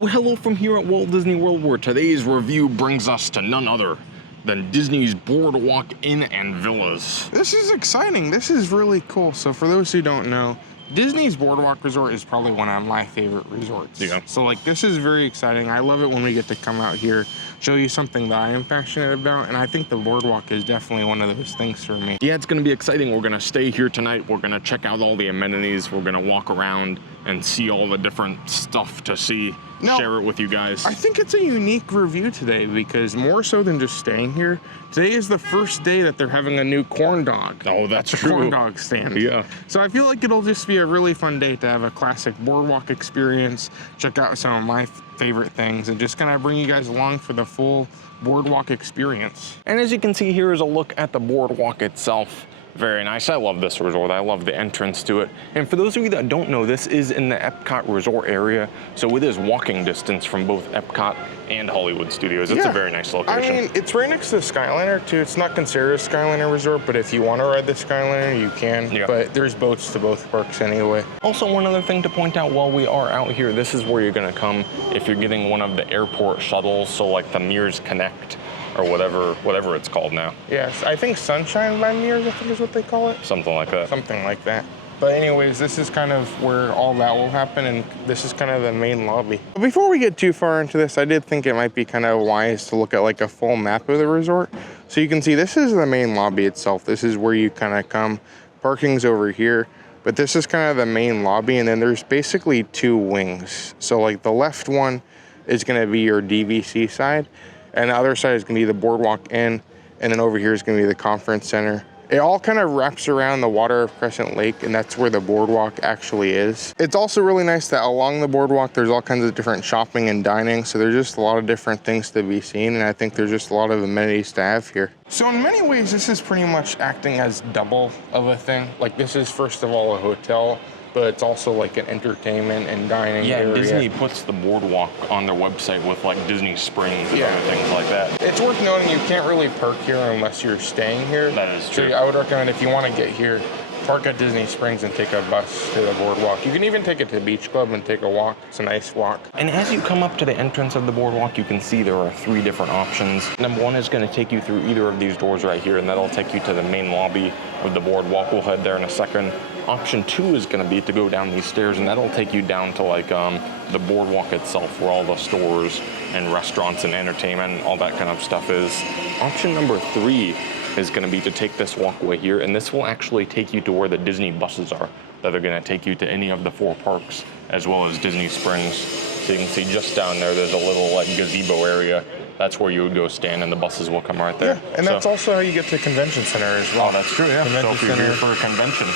Well, hello from here at Walt Disney World, where today's review brings us to none other than Disney's BoardWalk Inn and Villas. This is exciting. This is really cool. So for those who don't know, Disney's BoardWalk Resort is probably one of my favorite resorts. Yeah. So like this is very exciting. I love it when we get to come out here, show you something that I am passionate about, and I think the BoardWalk is definitely one of those things for me. Yeah, it's gonna be exciting. We're gonna stay here tonight. We're gonna check out all the amenities. We're gonna walk around and see all the different stuff to see. Share it with you guys. I think it's a unique review today because more so than just staying here, today is the first day that they're having a new corn dog. Oh, that's true. Corn dog stand. Yeah. So I feel like it'll just be a really fun day to have a classic BoardWalk experience, check out some of my favorite things, and just kind of bring you guys along for the full BoardWalk experience. And as you can see, here is a look at the BoardWalk itself. Very nice. I love this resort. I love the entrance to it. And for those of you that don't know, this is in the Epcot resort area, so it is walking distance from both Epcot and Hollywood Studios. It's a very nice location. I mean, it's right next to the Skyliner too. It's not considered a Skyliner resort, but if you want to ride the Skyliner, you can. Yeah. But there's boats to both parks anyway. Also, one other thing to point out while we are out here, this is where you're gonna come if you're getting one of the airport shuttles, so like the Mears Connect, or whatever it's called now. Yes, I think Sunshine by Mears, I think is what they call it. Something like that. Something like that. But anyways, this is kind of where all that will happen, and this is kind of the main lobby. Before we get too far into this, I did think it might be kind of wise to look at like a full map of the resort. So you can see this is the main lobby itself. This is where you kind of come. Parking's over here, but this is kind of the main lobby, and then there's basically two wings. So like the left one is gonna be your DVC side, and the other side is gonna be the BoardWalk Inn, and then over here is gonna be the conference center. It all kind of wraps around the water of Crescent Lake, and that's where the BoardWalk actually is. It's also really nice that along the BoardWalk, there's all kinds of different shopping and dining, so there's just a lot of different things to be seen, and I think there's just a lot of amenities to have here. So in many ways, this is pretty much acting as double of a thing. Like this is first of all a hotel, but it's also like an entertainment and dining area. Disney puts the BoardWalk on their website with like Disney Springs and other things like that. It's worth noting you can't really park here unless you're staying here. That is true. So I would recommend if you want to get here, park at Disney Springs and take a bus to the BoardWalk. You can even take it to Beach Club and take a walk. It's a nice walk. And as you come up to the entrance of the BoardWalk, you can see there are three different options. Number one is going to take you through either of these doors right here, and that'll take you to the main lobby of the BoardWalk. We'll head there in a second. Option two is going to be to go down these stairs, and that'll take you down to like the BoardWalk itself, where all the stores and restaurants and entertainment and all that kind of stuff is. Option number three is going to be to take this walkway here, and this will actually take you to where the Disney buses are that are going to take you to any of the four parks, as well as Disney Springs. So you can see just down there, there's a little like gazebo area. That's where you would go stand, and the buses will come right there. Yeah, and that's also how you get to Convention Center as well. Oh, that's true, yeah. So if you're here for a convention,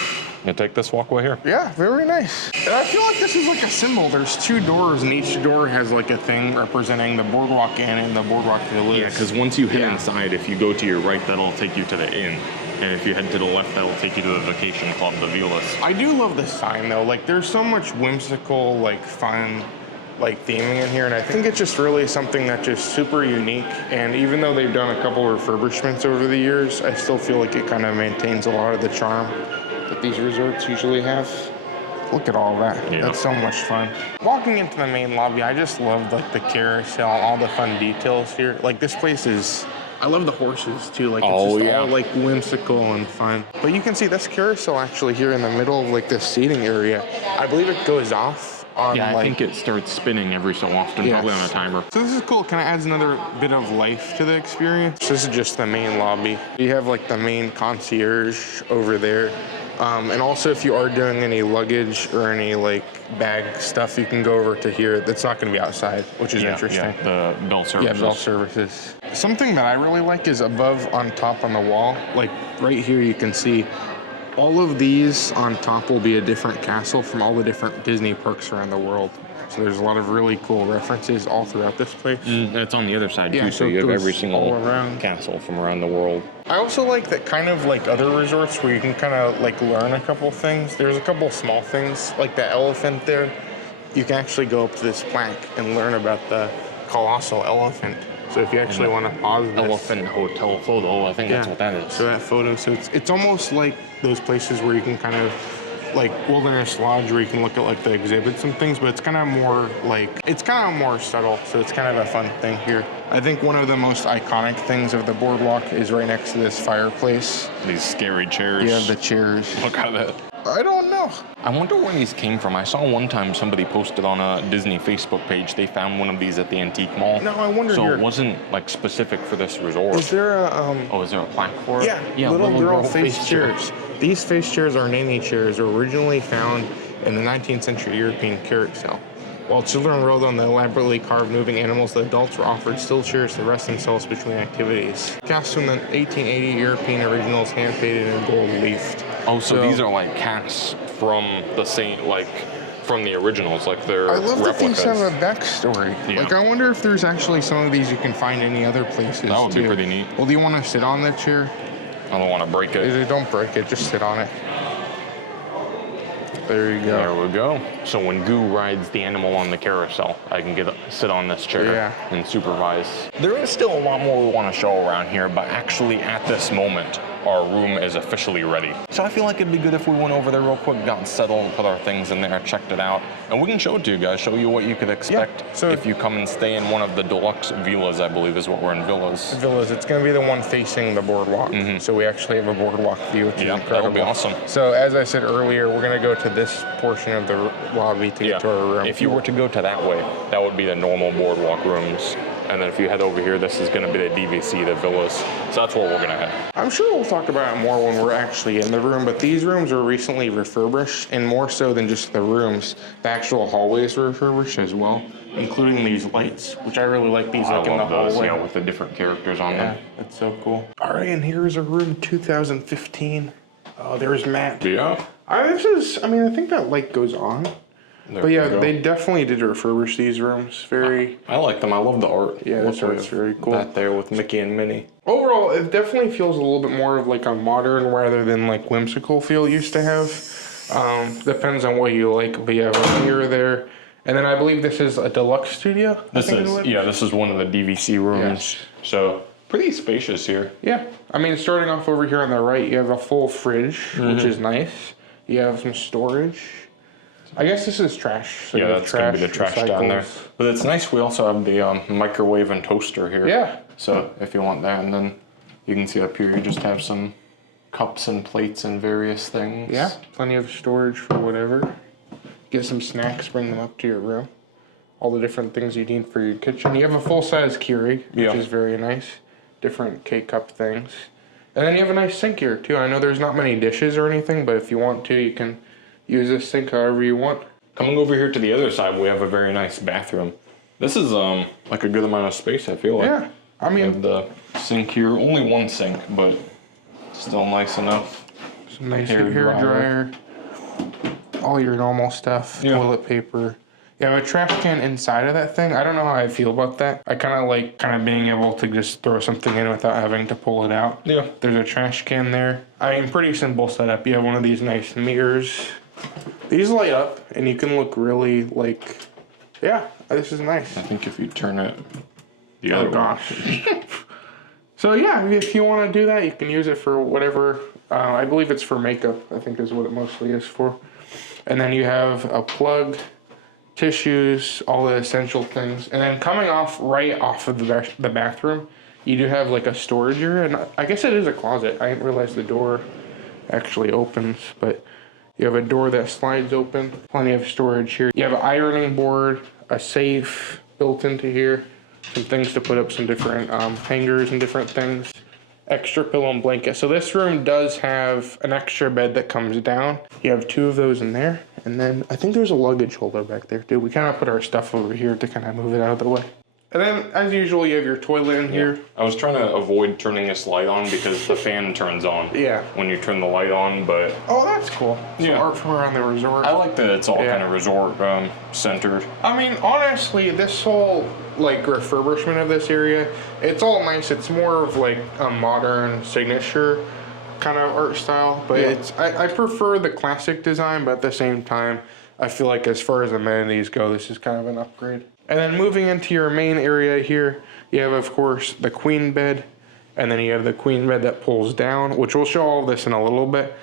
you take this walkway here. Yeah, very nice. And I feel like this is like a symbol. There's two doors, and each door has like a thing representing the BoardWalk Inn and the BoardWalk Villa. Yeah, because once you head inside, if you go to your right, that'll take you to the inn. And if you head to the left, that'll take you to the vacation club, the Villas. I do love this sign though. Like there's so much whimsical, like fun, like theming in here, and I think it's just really something that's just super unique. And even though they've done a couple refurbishments over the years, I still feel like it kind of maintains a lot of the charm that these resorts usually have. Look at all that. That's so much fun. Walking into the main lobby, I just love like the carousel, all the fun details here. Like this place is, I love the horses too. Like it's just all like whimsical and fun. But you can see this carousel actually here in the middle of like this seating area. I believe it goes off on I think it starts spinning every so often, probably on a timer. So this is cool, kind of adds another bit of life to the experience. This is just the main lobby. You have like the main concierge over there. And also if you are doing any luggage or any like bag stuff, you can go over to here. That's not gonna be outside, which is interesting. Yeah, the bell services. Yeah, bell services. Something that I really like is above on top on the wall, like right here you can see all of these on top will be a different castle from all the different Disney parks around the world. So there's a lot of really cool references all throughout this place. It's on the other side too, so you have every single castle from around the world. I also like that kind of like other resorts where you can kind of like learn a couple things. There's a couple small things, like the elephant there. You can actually go up to this plaque and learn about the colossal elephant. So if you actually want to pause this. Elephant hotel photo, I think that's what that is. So that photo, so it's almost like those places where you can kind of like Wilderness Lodge where you can look at like the exhibits and things, but it's kind of more like, it's kind of more subtle. So it's kind of a fun thing here. I think one of the most iconic things of the boardwalk is right next to this fireplace. These scary chairs. Yeah, the chairs. Look at that. I don't know. I wonder where these came from. I saw one time somebody posted on a Disney Facebook page, they found one of these at the antique mall. No, I wonder So here. it wasn't like specific for this resort. Is there a, Oh, is there a plaque for it? yeah, little girl face chairs. These face chairs are Nene chairs, originally found in the 19th century European carousel. While children rode on the elaborately carved moving animals, the adults were offered still chairs to rest themselves between activities. Cast from the 1880 European originals, hand-painted and gold-leafed. Oh, so these are like casts from the same, like from the originals, like they're I love replicas. that these have a backstory. Yeah. Like, I wonder if there's actually some of these you can find any other places. That would be too. pretty neat. Well, do you want to sit on the chair? I don't want to break it. Don't break it, just sit on it. There you go. There we go. So when Goo rides the animal on the carousel, I can sit on this chair and supervise. There is still a lot more we want to show around here, but actually at this moment, our room is officially ready. So I feel like it'd be good if we went over there real quick, got settled, put our things in there, checked it out, and we can show it to you guys, show you what you could expect if you come and stay in one of the Deluxe Villas, I believe is what we're in, Villas. Villas, it's going to be the one facing the boardwalk. So we actually have a boardwalk view, which is incredible. That would be awesome. So as I said earlier, we're going to go to this portion of the lobby to get to our room. If you were to go to that way, that would be the normal boardwalk rooms. And then if you head over here, this is going to be the DVC, the villas. So that's where we're going to head. I'm sure we'll talk about it more when we're actually in the room, but these rooms were recently refurbished, and more so than just the rooms, the actual hallways were refurbished as well, including these lights, which I really like these like in the hallway. Yeah, with the different characters on them. That's so cool. All right, and here's a room 2015. Oh, there's Matt. Yeah. I think that light goes on. But yeah, they definitely did refurbish these rooms. I like them. I love the art. Yeah, this art's very cool. That there with Mickey and Minnie. Overall, it definitely feels a little bit more of like a modern rather than like whimsical feel it used to have. Depends on what you like. But yeah, a mirror there. And then I believe this is a deluxe studio. This is one of the DVC rooms. Yes. So pretty spacious here. Yeah. I mean, starting off over here on the right, you have a full fridge, which is nice. You have some storage. I guess this is trash. So that's going to be the trash down there. But it's nice. We also have the microwave and toaster here. Yeah. So if you want that, and then you can see up here, you just have some cups and plates and various things. Yeah. Plenty of storage for whatever. Get some snacks, bring them up to your room. All the different things you need for your kitchen. You have a full-size Keurig, which is very nice. Different K-cup things. And then you have a nice sink here, too. I know there's not many dishes or anything, but if you want to, you can use this sink however you want. Coming over here to the other side, we have a very nice bathroom. This is like a good amount of space, I feel like. Yeah, I mean, we have the sink here, only one sink, but still nice enough. Some nice hair dryer. All your normal stuff, toilet paper. You have a trash can inside of that thing. I don't know how I feel about that. I kind of like being able to just throw something in without having to pull it out. Yeah. There's a trash can there. I mean, pretty simple setup. You have one of these nice mirrors. These light up, and you can look really like, yeah, this is nice. I think if you turn it the other way. So yeah, if you want to do that, you can use it for whatever. I believe it's for makeup, I think is what it mostly is for. And then you have a plug, tissues, all the essential things. And then coming off right off of the bathroom, you do have like a storage area. And I guess it is a closet. I didn't realize the door actually opens, but you have a door that slides open. Plenty of storage here. You have an ironing board, a safe built into here. Some things to put up some different hangers and different things. Extra pillow and blanket. So this room does have an extra bed that comes down. You have 2 of those in there. And then I think there's a luggage holder back there too. We kind of put our stuff over here to kind of move it out of the way. And then, as usual, you have your toilet in here. I was trying to avoid turning this light on because the fan turns on when you turn the light on, but... Oh, that's cool. Some art from around the resort. I like that it's all kind of resort centered. I mean, honestly, this whole like refurbishment of this area, it's all nice. It's more of like a modern signature kind of art style, but it's I prefer the classic design, but at the same time, I feel like as far as amenities go, this is kind of an upgrade. And then moving into your main area here, you have, of course, the queen bed. And then you have the queen bed that pulls down, which we'll show all this in a little bit.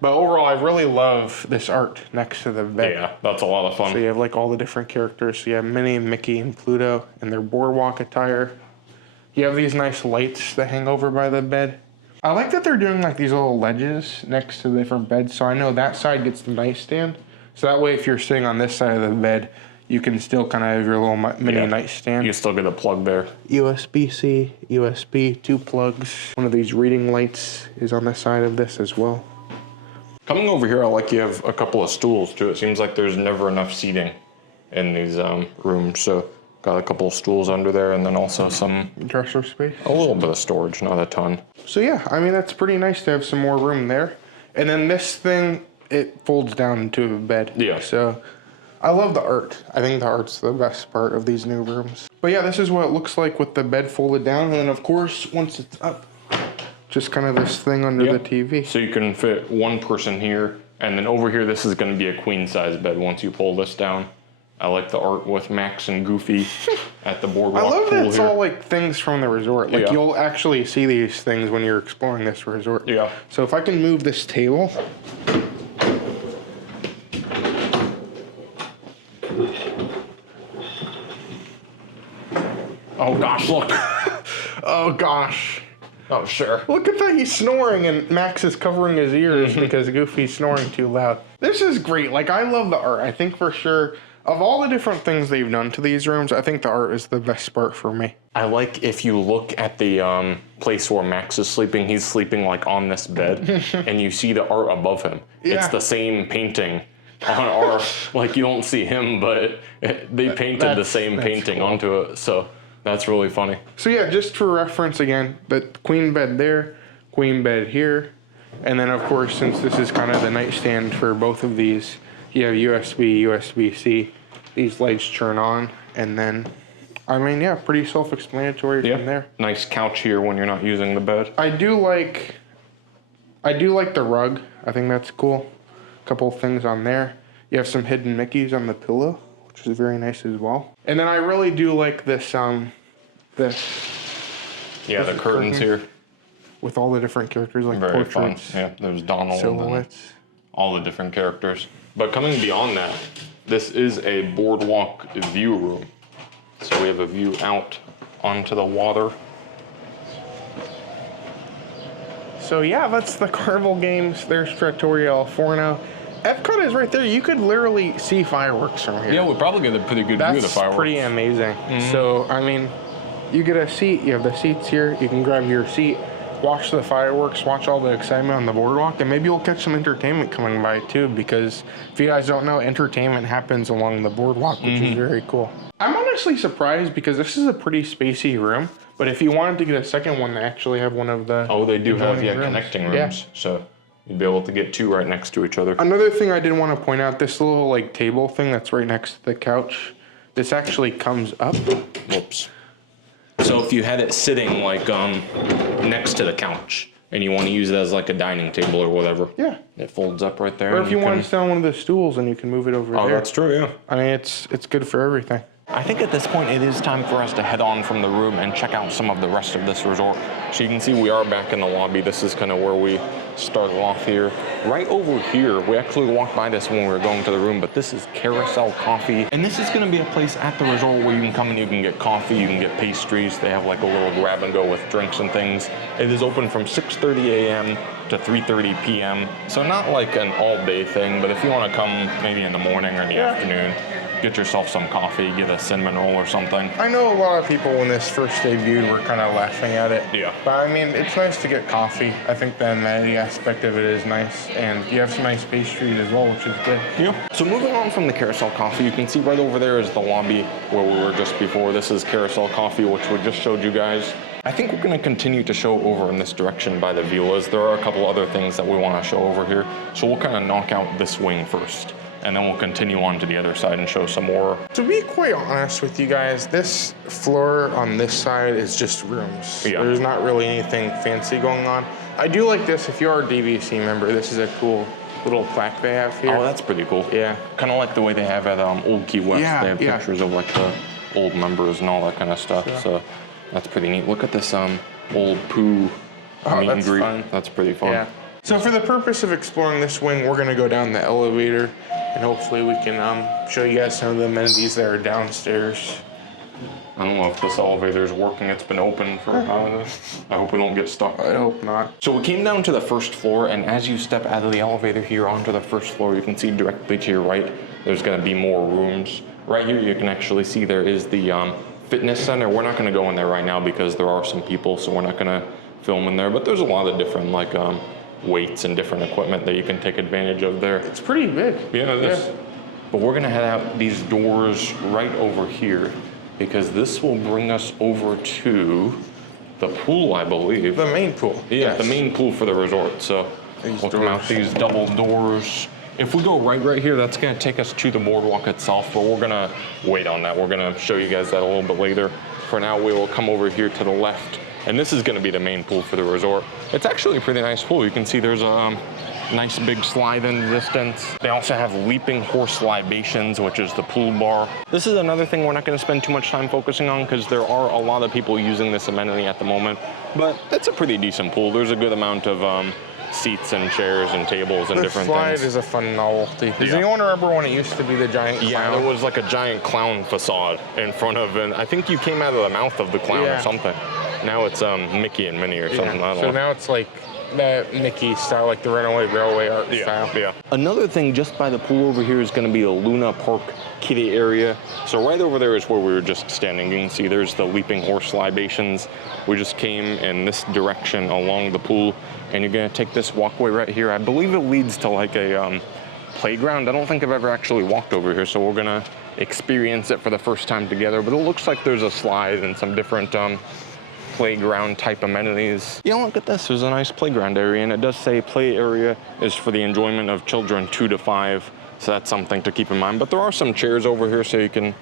But overall, I really love this art next to the bed. Yeah, that's a lot of fun. So you have like all the different characters. So you have Minnie, Mickey, and Pluto in their boardwalk attire. You have these nice lights that hang over by the bed. I like that they're doing like these little ledges next to the different beds. So I know that side gets the nightstand. So that way if you're sitting on this side of the bed, you can still kind of have your little mini nightstand. You still get a plug there. USB-C, USB, 2 plugs. One of these reading lights is on the side of this as well. Coming over here, I like you have a couple of stools too. It seems like there's never enough seating in these rooms. So got a couple of stools under there, and then also some dresser space. A little bit of storage, not a ton. So yeah, I mean, that's pretty nice to have some more room there. And then this thing, it folds down into a bed. Yeah. So I love the art. I think the art's the best part of these new rooms. But yeah, this is what it looks like with the bed folded down. And then of course, once it's up, just kind of this thing under the TV. So you can fit one person here, and then over here, this is going to be a queen size bed once you pull this down. I like the art with Max and Goofy at the boardwalk. I love that it's here. all like things from the resort. Like you'll actually see these things when you're exploring this resort. Yeah. So if I can move this table. Oh gosh, look. Oh gosh. Oh sure. Look at that, he's snoring and Max is covering his ears because Goofy's snoring too loud. This is great, like I love the art. I think for sure, of all the different things they've done to these rooms, I think the art is the best part for me. I like if you look at the place where Max is sleeping, he's sleeping like on this bed and you see the art above him. Yeah. It's the same painting on our, like you don't see him, but they painted the same painting onto it. So that's really funny. So yeah, just for reference again, the queen bed there, queen bed here. And then of course, since this is kind of the nightstand for both of these, you have USB, USB-C. These lights turn on, and then, I mean, yeah, pretty self-explanatory from there. Nice couch here when you're not using the bed. I do like the rug. I think that's cool. A couple of things on there. You have some hidden Mickeys on the pillow, which is very nice as well. And then I really do like this, Yeah, the curtains here. With all the different characters, like Very portraits. fun. Yeah, there's Donald Silhouettes. and all the different characters. But coming beyond that, this is a boardwalk view room. So we have a view out onto the water. So yeah, that's the Carnival Games. There's Trattoria Al Forno. Epcot is right there. You could literally see fireworks from here. Yeah, we probably get a pretty good view of the fireworks. That's pretty amazing. So, I mean, you get a seat. You have the seats here. You can grab your seat, watch the fireworks, watch all the excitement on the boardwalk, and maybe you'll catch some entertainment coming by too, because if you guys don't know, entertainment happens along the boardwalk, which is very cool. I'm honestly surprised because this is a pretty spacey room, but if you wanted to get a second one, they actually have one of the... Oh, they do have, rooms. connecting rooms. Yeah. So you'd be able to get two right next to each other. Another thing I did want to point out, this little like table thing that's right next to the couch, this actually comes up. Whoops. So if you had it sitting like next to the couch and you want to use it as like a dining table or whatever, yeah, it folds up right there. Or if you want to sit on one of the stools and you can move it over there. Oh, that's true, yeah. I mean, it's good for everything. I think at this point it is time for us to head on from the room and check out some of the rest of this resort. So you can see we are back in the lobby. This is kind of where we started off here. Right over here, we actually walked by this when we were going to the room, but this is Carousel Coffee. And this is gonna be a place at the resort where you can come and you can get coffee, you can get pastries. They have like a little grab and go with drinks and things. It is open from 6:30 a.m. to 3:30 p.m. So not like an all day thing, but if you wanna come maybe in the morning or in the afternoon, get yourself some coffee, get a cinnamon roll or something. I know a lot of people when this first debuted were kind of laughing at it. Yeah. But I mean, it's nice to get coffee. I think the amenity aspect of it is nice. And you have some nice pastries as well, which is good. Yeah. So moving on from the Carousel Coffee, you can see right over there is the lobby where we were just before. This is Carousel Coffee, which we just showed you guys. I think we're gonna continue to show over in this direction by the villas. There are a couple other things that we wanna show over here. So we'll kind of knock out this wing first, and then we'll continue on to the other side and show some more. To be quite honest with you guys, this floor on this side is just rooms. Yeah. There's not really anything fancy going on. I do like this. If you are a DVC member, this is a cool little plaque they have here. Oh, that's pretty cool. Yeah. Kind of like the way they have at Old Key West. Yeah, They have pictures of like the old members and all that kind of stuff. Yeah. So that's pretty neat. Look at this old Pooh meet and greet. Fun. That's pretty fun. Yeah. So for the purpose of exploring this wing, we're gonna go down the elevator, and hopefully we can show you guys some of the amenities that are downstairs. I don't know if this elevator is working. It's been open for, I hope we don't get stuck. I hope not. So we came down to the first floor, and as you step out of the elevator here onto the first floor, you can see directly to your right, there's gonna be more rooms. Right here, you can actually see there is the fitness center. We're not gonna go in there right now because there are some people, so we're not gonna film in there, but there's a lot of different like weights and different equipment that you can take advantage of there. It's pretty big. Yeah, it is. But we're gonna head out these doors right over here, because this will bring us over to the pool, I believe. The main pool. Yeah, the main pool for the resort. So we'll come out these double doors. If we go right here, that's gonna take us to the boardwalk itself, but we're gonna wait on that. We're gonna show you guys that a little bit later. For now, we will come over here to the left, and this is gonna be the main pool for the resort. It's actually a pretty nice pool. You can see there's a nice big slide in the distance. They also have leaping horse libations, which is the pool bar. This is another thing we're not gonna spend too much time focusing on because there are a lot of people using this amenity at the moment, but it's a pretty decent pool. There's a good amount of seats and chairs and tables and different things. The slide is a fun novelty. Does anyone remember when it used to be the giant clown? Yeah, there was like a giant clown facade in front of, and I think you came out of the mouth of the clown or something. Now it's Mickey and Minnie or something. I don't know. Now it's like that Mickey style, like the Runaway Railway art style. Yeah. Another thing just by the pool over here is going to be the Luna Park kiddie area. So right over there is where we were just standing. You can see there's the leaping horse libations. We just came in this direction along the pool, and you're going to take this walkway right here. I believe it leads to like a playground. I don't think I've ever actually walked over here, so we're going to experience it for the first time together. But it looks like there's a slide and some different playground type amenities. Yeah, look at this. There's a nice playground area, and it does say play area is for the enjoyment of children 2 to 5. So that's something to keep in mind. But there are some chairs over here so you can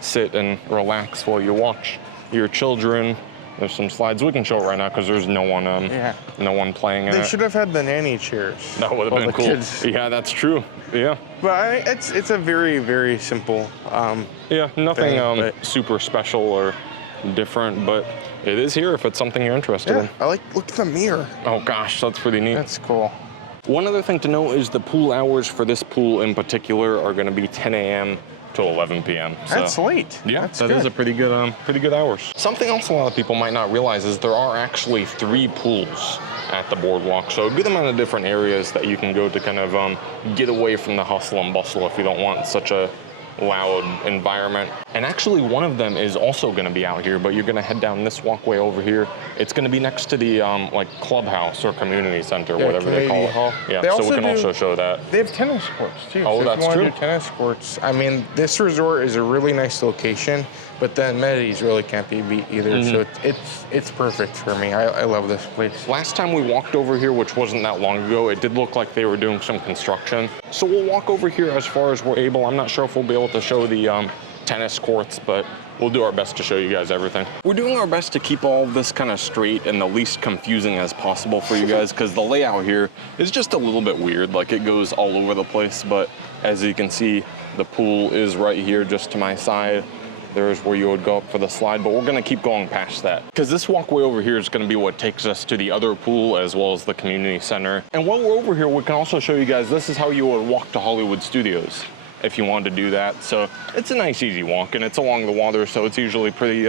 sit and relax while you watch your children. There's some slides we can show right now because there's no one no one playing in it. They should have had the nanny chairs. That would have been cool. Kids. Yeah, that's true. Yeah. But it's a very, very simple yeah, nothing super special or different, but it is here if it's something you're interested in. I look at the mirror. Oh gosh, that's pretty neat. That's cool. One other thing to note is the pool hours for this pool in particular are going to be 10 a.m. to 11 p.m. So, that's late. Yeah, that is a pretty good hours. Something else a lot of people might not realize is there are actually 3 pools at the boardwalk. So a good amount of different areas that you can go to kind of get away from the hustle and bustle if you don't want such a loud environment. And actually one of them is also going to be out here, but you're going to head down this walkway over here. It's going to be next to the like clubhouse or community center, whatever they call it. Yeah, so we can also show that. They have tennis courts too. Oh, so that's if you want true. to do tennis courts, I mean, this resort is a really nice location, but the amenities really can't be beat either. So it's perfect for me. I love this place. Last time we walked over here, which wasn't that long ago, it did look like they were doing some construction. So we'll walk over here as far as we're able. I'm not sure if we'll be able to show the tennis courts, but we'll do our best to show you guys everything. We're doing our best to keep all of this kind of straight and the least confusing as possible for you guys, because the layout here is just a little bit weird. Like it goes all over the place, but as you can see, the pool is right here just to my side. There's where you would go up for the slide, but we're gonna keep going past that because this walkway over here is gonna be what takes us to the other pool as well as the community center. And while we're over here, we can also show you guys, this is how you would walk to Hollywood Studios if you wanted to do that. So it's a nice easy walk, and it's along the water, so it's usually pretty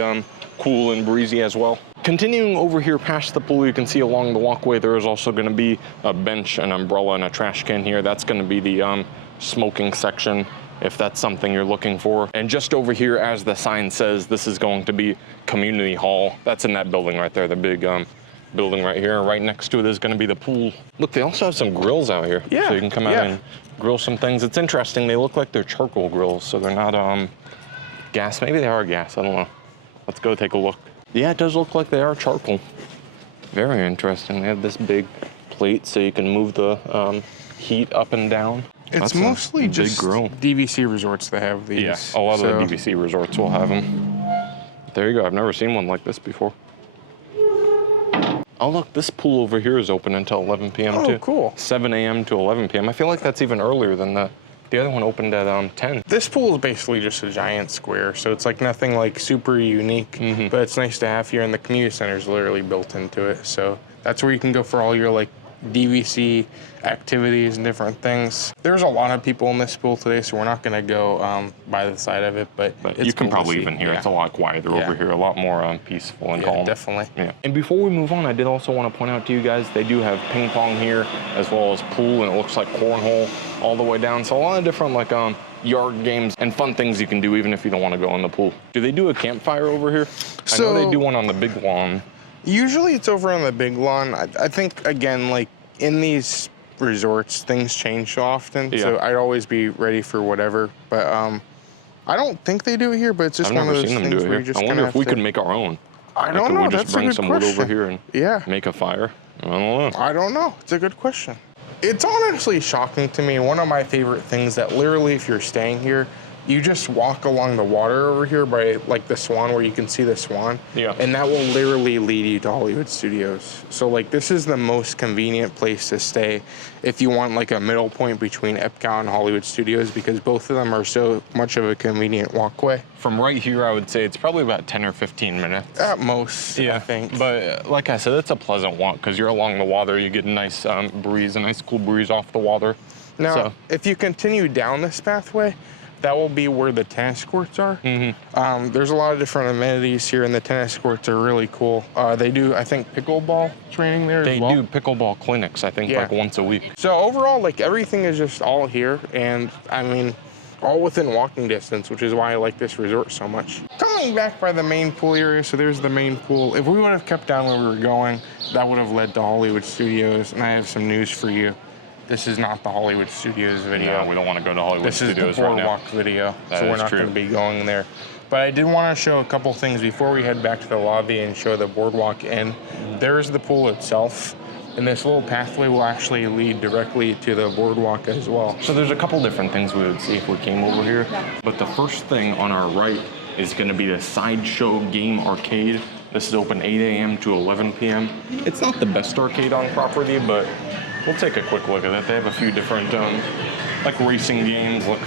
cool and breezy as well. Continuing over here past the pool, you can see along the walkway there is also gonna be a bench, an umbrella, and a trash can here. That's gonna be the smoking section, if that's something you're looking for. And just over here, as the sign says, this is going to be community hall. That's in that building right there, the big building right here. Right next to it is gonna be the pool. Look, they also have some grills out here. Yeah. So you can come out and grill some things. It's interesting, they look like they're charcoal grills, so they're not gas. Maybe they are gas, I don't know. Let's go take a look. Yeah, it does look like they are charcoal. Very interesting. They have this big plate so you can move the heat up and down. It's mostly just DVC resorts that have these. Yeah, a lot of the DVC resorts will have them. There you go. I've never seen one like this before. Oh, look, this pool over here is open until 11 p.m. too. Oh, cool. 7 a.m. to 11 p.m. I feel like that's even earlier than the other one opened at 10. This pool is basically just a giant square, so it's like nothing like super unique, but it's nice to have here, and the community center is literally built into it. So that's where you can go for all your like DVC activities and different things. There's a lot of people in this pool today, so we're not going to go by the side of it, but you can probably even hear it's a lot quieter over here, a lot more peaceful and calm. Definitely. Yeah. And before we move on, I did also want to point out to you guys, they do have ping pong here, as well as pool, and it looks like cornhole all the way down. So a lot of different yard games and fun things you can do even if you don't want to go in the pool. Do they do a campfire over here? I know they do one on the big lawn. Usually it's over on the big lawn. I think, again, like in these resorts, things change often, so I'd always be ready for whatever. But I don't think they do it here, but it's just one of those things where you just I wonder if we could make our own. I don't know. That's a good question. Could we just bring some wood over here and make a fire? I don't know. I don't know. It's a good question. It's honestly shocking to me. One of my favorite things that literally, if you're staying here, you just walk along the water over here by like the Swan, where you can see the Swan. Yeah. And that will literally lead you to Hollywood Studios. So like this is the most convenient place to stay if you want like a middle point between Epcot and Hollywood Studios, because both of them are so much of a convenient walkway. From right here, I would say it's probably about 10 or 15 minutes. At most, I think. But like I said, it's a pleasant walk because you're along the water. You get a nice breeze, a nice cool breeze off the water. Now, if you continue down this pathway, that will be where the tennis courts are. There's a lot of different amenities here, and the tennis courts are really cool. They do, I think, pickleball training there as well. They do pickleball clinics, I think, like once a week. So overall, like everything is just all here, and I mean, all within walking distance, which is why I like this resort so much. Coming back by the main pool area, so there's the main pool. If we would have kept down where we were going, that would have led to Hollywood Studios, and I have some news for you. This is not the Hollywood Studios video. No, we don't want to go to Hollywood Studios right now. This is the BoardWalk video, so we're not going to be going there. But I did want to show a couple things before we head back to the lobby and show the BoardWalk in. There's the pool itself, and this little pathway will actually lead directly to the BoardWalk as well. So there's a couple different things we would see if we came over here. But the first thing on our right is going to be the Sideshow Game Arcade. This is open 8 a.m. to 11 p.m. It's not the best arcade on property, but we'll take a quick look at it. They have a few different, like racing games. Look,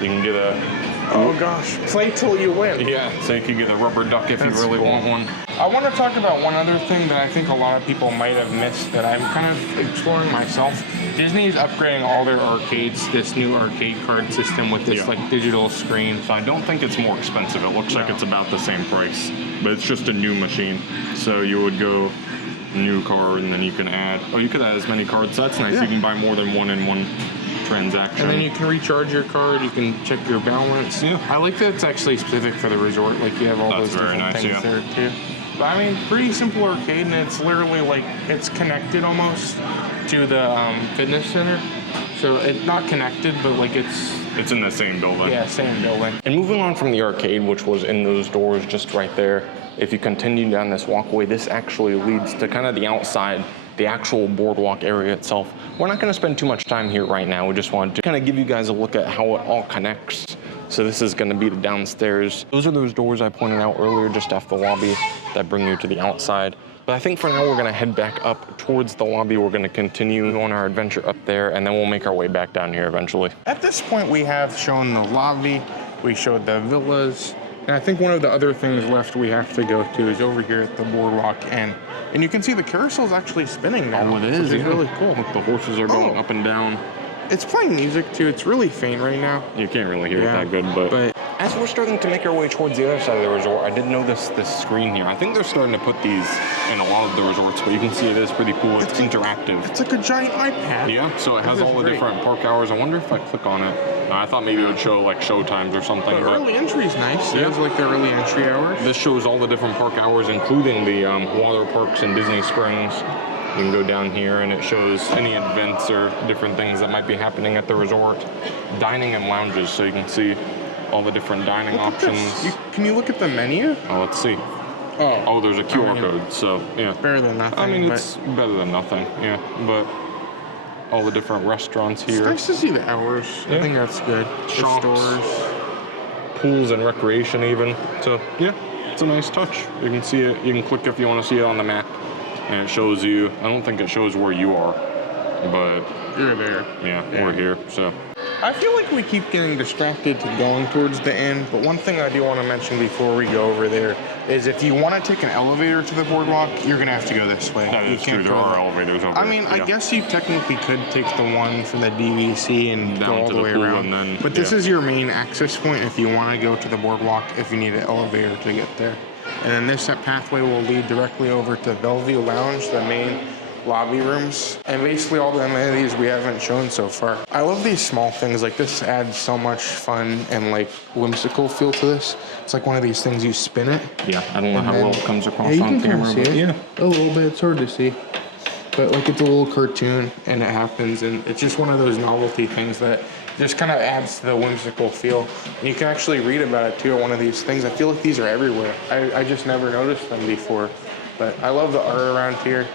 you can get a... Oh gosh, play till you win. Yeah, so you can get a rubber duck if you really want one. I want to talk about one other thing that I think a lot of people might have missed that I'm kind of exploring myself. Disney is upgrading all their arcades, this new arcade card system with this like digital screen. So I don't think it's more expensive. It looks like it's about the same price, but it's just a new machine. So you would go new card, and then you can add, you could add as many cards. So that's nice. You can buy more than one in one transaction. And then you can recharge your card, you can check your balance. I like that it's actually specific for the resort, like you have all those different things there too. But I mean, pretty simple arcade, and it's literally like, it's connected almost to the fitness center. So it's not connected, but like it's in the same building. Yeah, same building. And moving on from the arcade, which was in those doors just right there, if you continue down this walkway, this actually leads to kind of the outside, the actual BoardWalk area itself. We're not going to spend too much time here right now. We just wanted to kind of give you guys a look at how it all connects. So this is going to be the downstairs. Those are those doors I pointed out earlier just off the lobby that bring you to the outside. But I think for now we're going to head back up towards the lobby. We're going to continue on our adventure up there, and then we'll make our way back down here eventually. At this point, we have shown the lobby. We showed the villas. And I think one of the other things left we have to go to is over here at the BoardWalk end. And you can see the carousel's actually spinning now. Oh, it is. Which is really cool. Look, the horses are going up and down. It's playing music too. It's really faint right now. You can't really hear it that good, but as we're starting to make our way towards the other side of the resort, I did notice this screen here. I think they're starting to put these in a lot of the resorts, but you can see it is pretty cool. It's interactive. It's like a giant iPad. Yeah, so it has all the different park hours. I wonder if I click on it. I thought maybe it would show like show times or something. But early entry is nice. It has like the early entry hours. This shows all the different park hours, including the water parks in Disney Springs. You can go down here and it shows any events or different things that might be happening at the resort. Dining and lounges, so you can see all the different dining options. Can you look at the menu? Oh, let's see. Oh, there's a QR code, so yeah. It's better than nothing. I mean, it's better than nothing, yeah. But all the different restaurants here. It's nice to see the hours. I think that's good. Shops, stores, pools and recreation even. So yeah, it's a nice touch. You can see it. You can click if you want to see it on the map. And it shows you, I don't think it shows where you are, but you're there. Yeah, we're here, so. I feel like we keep getting distracted to going towards the end, but one thing I do want to mention before we go over there is if you want to take an elevator to the boardwalk, you're going to have to go this way. That is true. There are elevators over there. I mean, I guess you technically could take the one from the DVC and go all the way around. But this is your main access point if you want to go to the boardwalk, if you need an elevator to get there. And then this pathway will lead directly over to Bellevue Lounge, the main lobby rooms, and basically all the amenities we haven't shown so far. I love these small things. Like, this adds so much fun and like whimsical feel to this. It's like one of these things you spin it. Yeah, I don't know how well it comes across on camera. See it. Yeah, a little bit. It's hard to see, but like it's a little cartoon and it happens, and it's just one of those novelty things that just kind of adds to the whimsical feel. And you can actually read about it too on one of these things. I feel like these are everywhere. I just never noticed them before, but I love the art around here.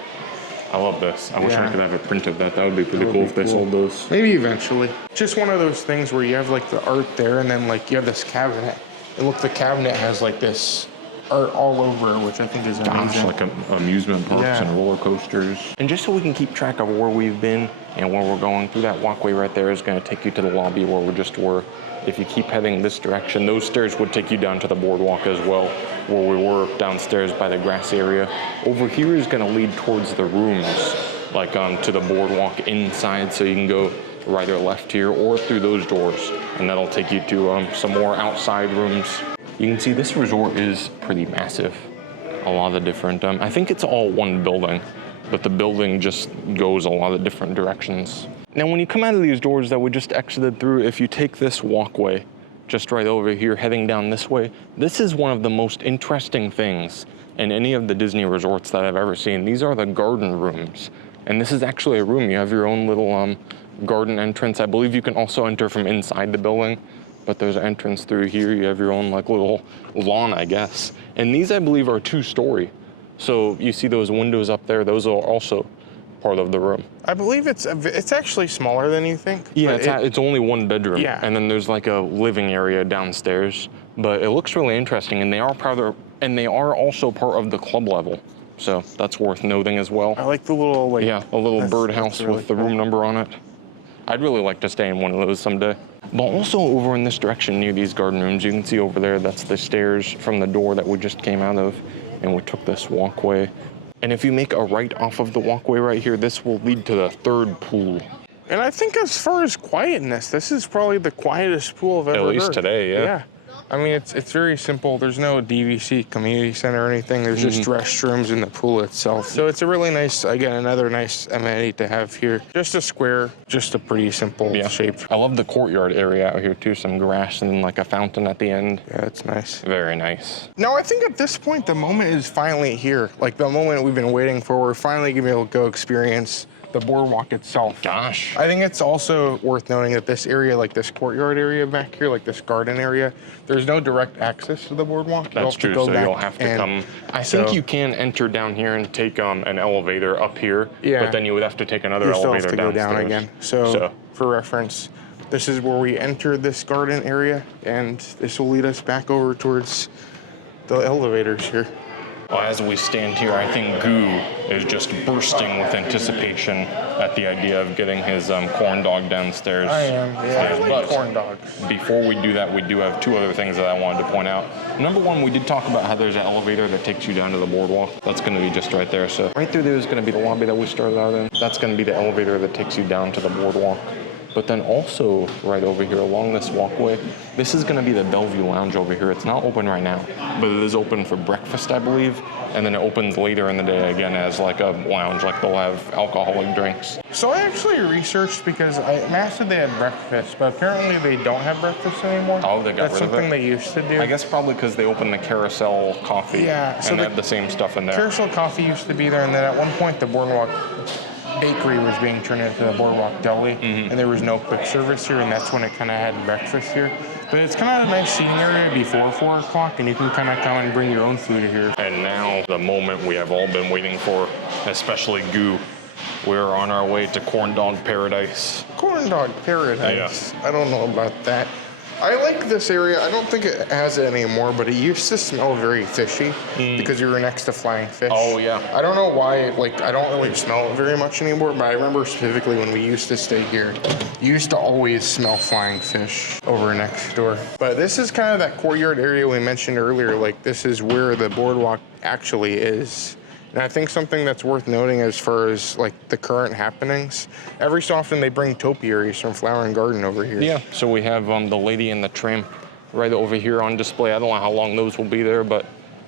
I love this. I wish I could have a print of that. That would be pretty cool if they sold those. Maybe eventually. Just one of those things where you have like the art there, and then like you have this cabinet. And look, the cabinet has like this art all over it, which I think is amazing. Like amusement parks and roller coasters. And just so we can keep track of where we've been and where we're going through, that walkway right there is going to take you to the lobby where we just were. If you keep heading this direction, those stairs would take you down to the boardwalk as well, where we were downstairs by the grass area. Over here is going to lead towards the rooms, like to the boardwalk inside, so you can go right or left here or through those doors, and that'll take you to some more outside rooms. You can see this resort is pretty massive. A lot of different, I think it's all one building, but the building just goes a lot of different directions. Now, when you come out of these doors that we just exited through, if you take this walkway just right over here, heading down this way, this is one of the most interesting things in any of the Disney resorts that I've ever seen. These are the garden rooms. And this is actually a room. You have your own little garden entrance. I believe you can also enter from inside the building, but there's an entrance through here. You have your own like little lawn, I guess. And these, I believe, are 2-story. So you see those windows up there, those are also part of the room. I believe it's actually smaller than you think. Yeah, it's only 1 bedroom. Yeah. And then there's like a living area downstairs. But it looks really interesting, and they are also part of the club level. So that's worth noting as well. I like the little like a little birdhouse really with the room number on it. I'd really like to stay in one of those someday. But also over in this direction near these garden rooms, you can see over there, that's the stairs from the door that we just came out of, and we took this walkway. And if you make a right off of the walkway right here, this will lead to the 3rd pool. And I think as far as quietness, this is probably the quietest pool I've ever heard. At least today, yeah. I mean, it's very simple. There's no DVC community center or anything. There's just restrooms in the pool itself. So it's a really nice, again, another nice amenity to have here. Just a square, just a pretty simple shape. I love the courtyard area out here too. Some grass and like a fountain at the end. Yeah, it's nice. Very nice. Now, I think at this point, the moment is finally here. Like the moment we've been waiting for. We're finally gonna be able to go experience the boardwalk itself. Gosh. I think it's also worth noting that this area, like this courtyard area back here, like this garden area, there's no direct access to the boardwalk. That's true, so you'll have to come. I think you can enter down here and take an elevator up here, but then you would have to take another elevator downstairs. Go down again. So for reference, this is where we entered this garden area, and this will lead us back over towards the elevators here. Well, as we stand here, I think Goo is just bursting with anticipation at the idea of getting his corn dog downstairs. I am, yeah. I like corn dogs. Before we do that, we do have 2 other things that I wanted to point out. Number 1, we did talk about how there's an elevator that takes you down to the boardwalk. That's going to be just right there. So right through there is going to be the lobby that we started out in. That's going to be the elevator that takes you down to the boardwalk. But then also right over here along this walkway, this is going to be the Bellevue Lounge over here. It's not open right now, but it is open for breakfast, I believe. And then it opens later in the day again as like a lounge, like they'll have alcoholic drinks. So I actually researched because Matt said they had breakfast, but apparently they don't have breakfast anymore. Oh, they got rid of it? That's something they used to do. I guess probably because they opened the Carousel Coffee. Yeah. So and they have the same stuff in there. Carousel Coffee used to be there, and then at one point the Boardwalk Bakery was being turned into the Boardwalk Deli, and there was no quick service here, and that's when it kind of had breakfast here. But it's kind of a nice seating area before 4 o'clock, and you can kind of come and bring your own food here. And now the moment we have all been waiting for, especially Goo. We're on our way to Corn Dog Paradise. Corn Dog Paradise? Yeah. I don't know about that. I like this area. I don't think it has it anymore, but it used to smell very fishy because you were next to flying fish. Oh, yeah. I don't know why, like, I don't really smell it very much anymore, but I remember specifically when we used to stay here, you used to always smell flying fish over next door. But this is kind of that courtyard area we mentioned earlier. Like, this is where the boardwalk actually is. And I think something that's worth noting as far as like the current happenings, every so often they bring topiaries from Flower and Garden over here. Yeah, so we have the Lady and the Tramp right over here on display. I don't know how long those will be there, but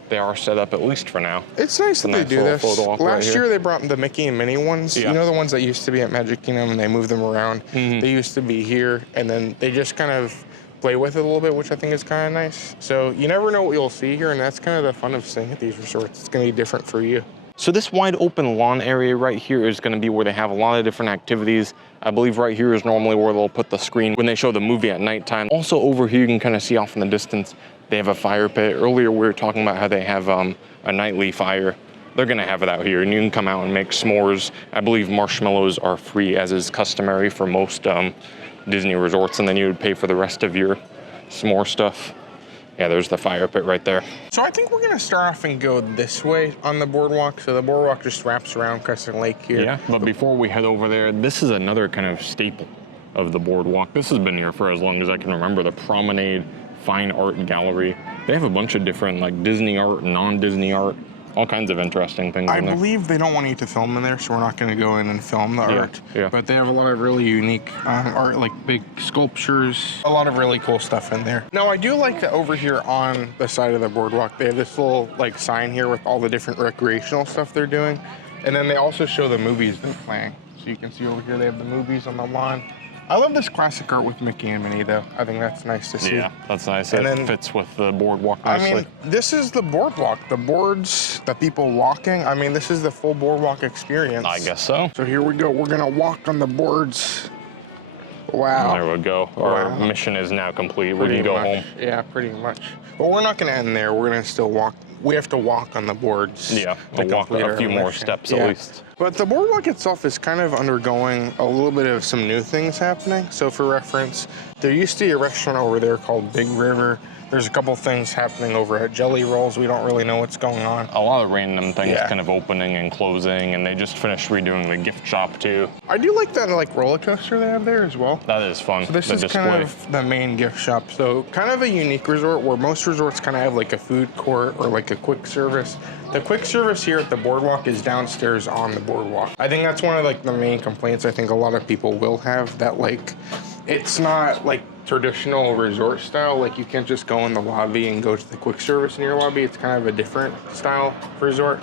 they are set up at least for now. It's nice that they do this. Last year they brought the Mickey and Minnie ones. Yeah. You know, the ones that used to be at Magic Kingdom and they moved them around. They used to be here and then they just kind of play with it a little bit, which I think is kind of nice. So you never know what you'll see here, and that's kind of the fun of staying at these resorts. It's going to be different for you. So this wide open lawn area right here is going to be where they have a lot of different activities. I believe right here is normally where they'll put the screen when they show the movie at nighttime. Also over here you can kind of see off in the distance they have a fire pit. Earlier we were talking about how they have a nightly fire. They're going to have it out here, and you can come out and make s'mores. I believe marshmallows are free, as is customary for most Disney resorts, and then you would pay for the rest of your s'more stuff. Yeah, there's the fire pit right there. So I think we're gonna start off and go this way on the boardwalk. So the boardwalk just wraps around Crescent Lake here. Yeah, but before we head over there, this is another kind of staple of the boardwalk. This has been here for as long as I can remember, the Promenade Fine Art Gallery. They have a bunch of different like Disney art, non-Disney art, all kinds of interesting things in there. I believe they don't want you to film in there, so we're not going to go in and film the art. Yeah. But they have a lot of really unique art, like big sculptures, a lot of really cool stuff in there. Now, I do like that over here on the side of the boardwalk, they have this little like sign here with all the different recreational stuff they're doing. And then they also show the movies they're playing. So you can see over here, they have the movies on the lawn. I love this classic art with Mickey and Minnie, though. I think that's nice to see. Yeah, that's nice. And it then, fits with the boardwalk nicely. I mean, this is the boardwalk. The boards, the people walking. I mean, this is the full boardwalk experience. I guess so. So here we go. We're going to walk on the boards. Wow. There we go. Our mission is now complete. We can go home. Yeah, pretty much. But we're not going to end there. We're going to still walk. We have to walk on the boards. Yeah, to walk a few more steps at least. But the boardwalk itself is kind of undergoing a little bit of some new things happening. So for reference, there used to be a restaurant over there called Big River. There's a couple things happening over at Jelly Rolls. We don't really know what's going on. A lot of random things kind of opening and closing, and they just finished redoing the gift shop too. I do like that like roller coaster they have there as well. That is fun. So this is kind of the main gift shop. So kind of a unique resort where most resorts kind of have like a food court or like a quick service. The quick service here at the boardwalk is downstairs on the boardwalk. I think that's one of like the main complaints I think a lot of people will have, that like it's not like traditional resort style. Like you can't just go in the lobby and go to the quick service in your lobby. It's kind of a different style resort.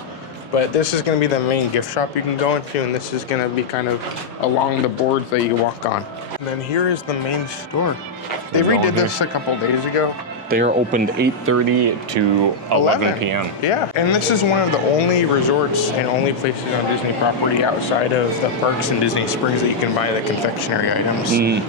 But this is going to be the main gift shop you can go into, and this is going to be kind of along the boards that you walk on. And then here is the main store. They redid this a couple days ago. They are opened 8:30 to 11 p.m. Yeah, and this is one of the only resorts and only places on Disney property outside of the parks and Disney Springs that you can buy the confectionery items.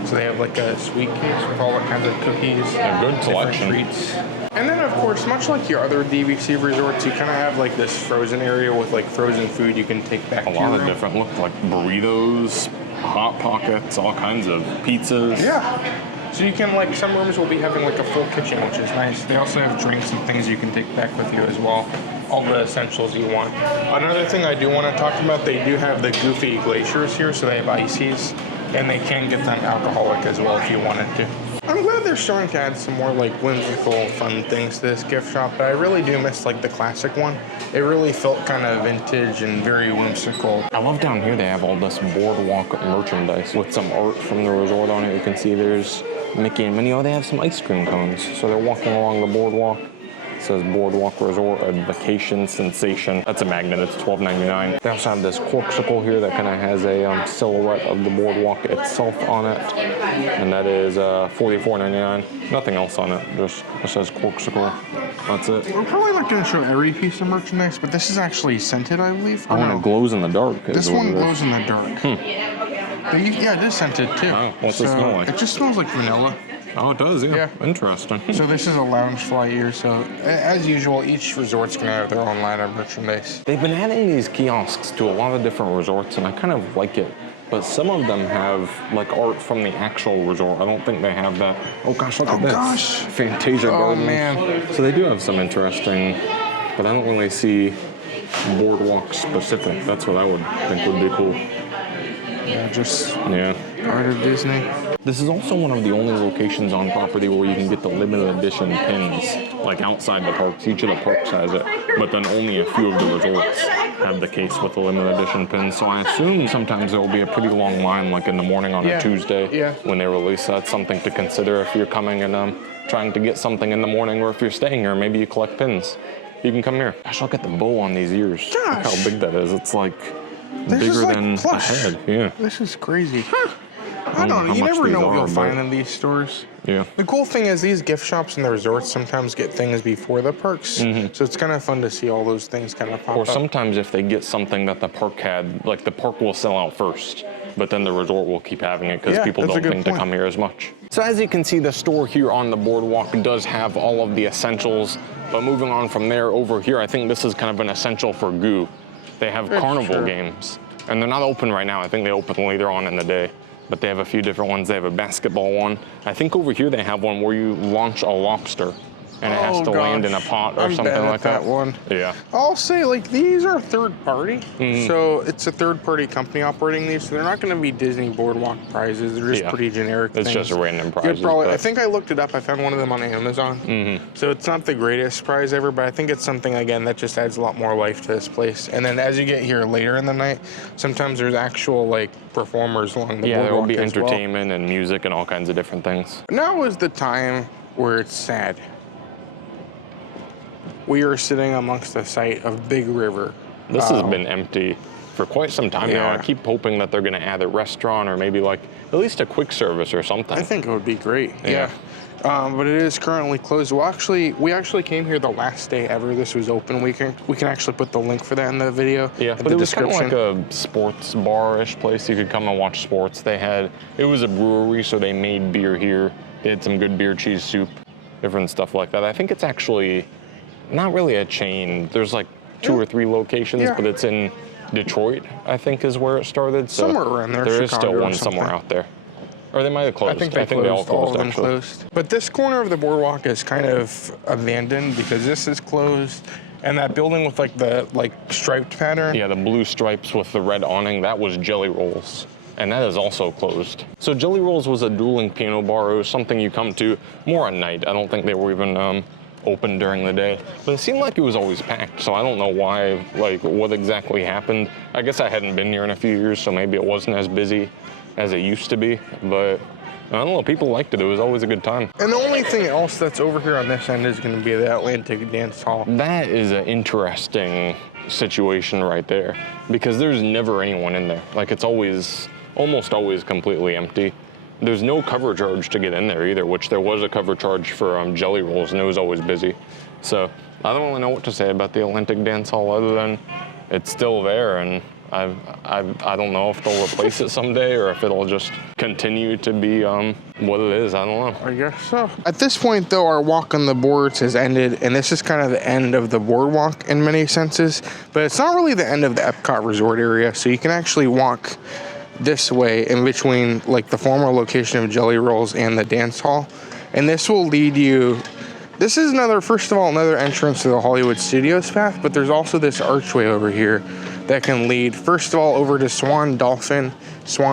So they have like a sweet case with all kinds of cookies. A good selection. Treats. And then of course, much like your other DVC resorts, you kind of have like this frozen area with like frozen food you can take back to your room. A lot of different, look like burritos, Hot Pockets, all kinds of pizzas. Yeah. So you can, like, some rooms will be having like a full kitchen, which is nice. They also have drinks and things you can take back with you as well. All the essentials you want. Another thing I do want to talk about, they do have the Goofy Glaciers here, so they have ices, and they can get them alcoholic as well if you wanted to. I'm glad they're starting to add some more like whimsical, fun things to this gift shop, but I really do miss like the classic one. It really felt kind of vintage and very whimsical. I love down here they have all this boardwalk merchandise with some art from the resort on it. You can see there's Mickey and Minnie. Oh, they have some ice cream cones. So they're walking along the boardwalk. It says Boardwalk Resort, a vacation sensation. That's a magnet, it's $12.99. They also have this corksicle here that kind of has a silhouette of the boardwalk itself on it. And that is $44.99. Nothing else on it, just it says corksicle. That's it. We're probably not going to show every piece of merchandise, but this is actually scented, I believe. Oh, and it glows in the dark. This one glows in the dark. Yeah, it is scented too. Oh, what's it smell like? It just smells like vanilla. Oh, it does, yeah. Interesting. So this is a lounge fly here. So as usual, each resort's gonna have their own line of merchandise. They've been adding these kiosks to a lot of different resorts, and I kind of like it. but some of them have like art from the actual resort. I don't think they have that. Oh gosh, look at this. Gosh. Fantasia Gardens. Man. So they do have some interesting, but I don't really see boardwalk specific. That's what I would think would be cool. Yeah, just Yeah. part of Disney. This is also one of the only locations on property where you can get the limited edition pins, like outside the parks. Each of the parks has it, but then only a few of the resorts have the case with the limited edition pins. So I assume sometimes there will be a pretty long line, like in the morning on a Tuesday when they release that. Something to consider if you're coming and trying to get something in the morning, or if you're staying here, maybe you collect pins. You can come here. Gosh, look at the bow on these ears. Gosh. Look how big that is. It's like This bigger is like than plush. a head. Yeah. This is crazy. I don't know don't know. how You much never these know what are, you'll but- find in these stores. Yeah. The cool thing is these gift shops and the resorts sometimes get things before the parks. So it's kind of fun to see all those things kind of pop Or up. sometimes if they get something that the park had, like the park will sell out first, but then the resort will keep having it because Yeah, people that's a don't good think to point. come here as much. So as you can see, the store here on the boardwalk does have all of the essentials, but moving on from there over here, I think this is kind of an essential for Goo. They have carnival sure. games, and they're not open right now. I think they open later on in the day, but they have a few different ones. They have a basketball one. I think over here they have one where you launch a lobster and it has to land in a pot or I'm something bad at like that. one. Yeah. I'll say, like, these are third party. So it's a third party company operating these. So they're not going to be Disney Boardwalk prizes. They're just Yeah. pretty generic It's things. just random You prizes. could probably, but- I think I looked it up. I found one of them on Amazon. So it's not the greatest prize ever, but I think it's something, again, that just adds a lot more life to this place. And then as you get here later in the night, sometimes there's actual, like, performers along the Yeah, there will boardwalk be as well. entertainment and music and all kinds of different things. Now is the time where it's sad. We are sitting amongst the site of Big River. This has been empty for quite some time now. I Yeah. keep hoping that they're going to add a restaurant or maybe like at least a quick service or something. I think it would be great. Yeah. But it is currently closed. Well, we actually came here the last day ever this was open. We can actually put the link for that in the video. Yeah, in but the it was kind of description. like a sports bar-ish place. You could come and watch sports. It was a brewery, so they made beer here. They had some good beer cheese soup, different stuff like that. I think it's actually not really a chain. There's like two or three locations, Yeah. but it's in Detroit, I think is where it started. So Somewhere around there, There is Chicago still or one somewhere something. out there. Or they might have closed. I think they all closed, all closed of them actually. closed. But this corner of the boardwalk is kind of abandoned because this is closed, and that building with like the striped pattern. Yeah, the blue stripes with the red awning, that was Jelly Rolls. And that is also closed. So Jelly Rolls was a dueling piano bar. It was something you come to more at night. I don't think they were even open during the day. But it seemed like it was always packed. So I don't know why, like what exactly happened. I guess I hadn't been here in a few years, so maybe it wasn't as busy as it used to be. But I don't know, people liked it. It was always a good time. And the only thing else that's over here on this end is going to be the Atlantic Dance Hall. That is an interesting situation right there because there's never anyone in there. Like it's almost always completely empty. There's no cover charge to get in there either, which there was a cover charge for Jelly Rolls and it was always busy. So I don't really know what to say about the Atlantic Dance Hall other than it's still there, and I don't know if they'll replace it someday or if it'll just continue to be what it is. I don't know. I guess so. At this point, though, our walk on the boards has ended, and this is kind of the end of the boardwalk in many senses, but it's not really the end of the Epcot resort area, so you can actually walk this way in between like the former location of Jelly Rolls and the dance hall, and this will lead you. This is first of all, another entrance to the Hollywood Studios path, but there's also this archway over here that can lead, first of all, over to Swan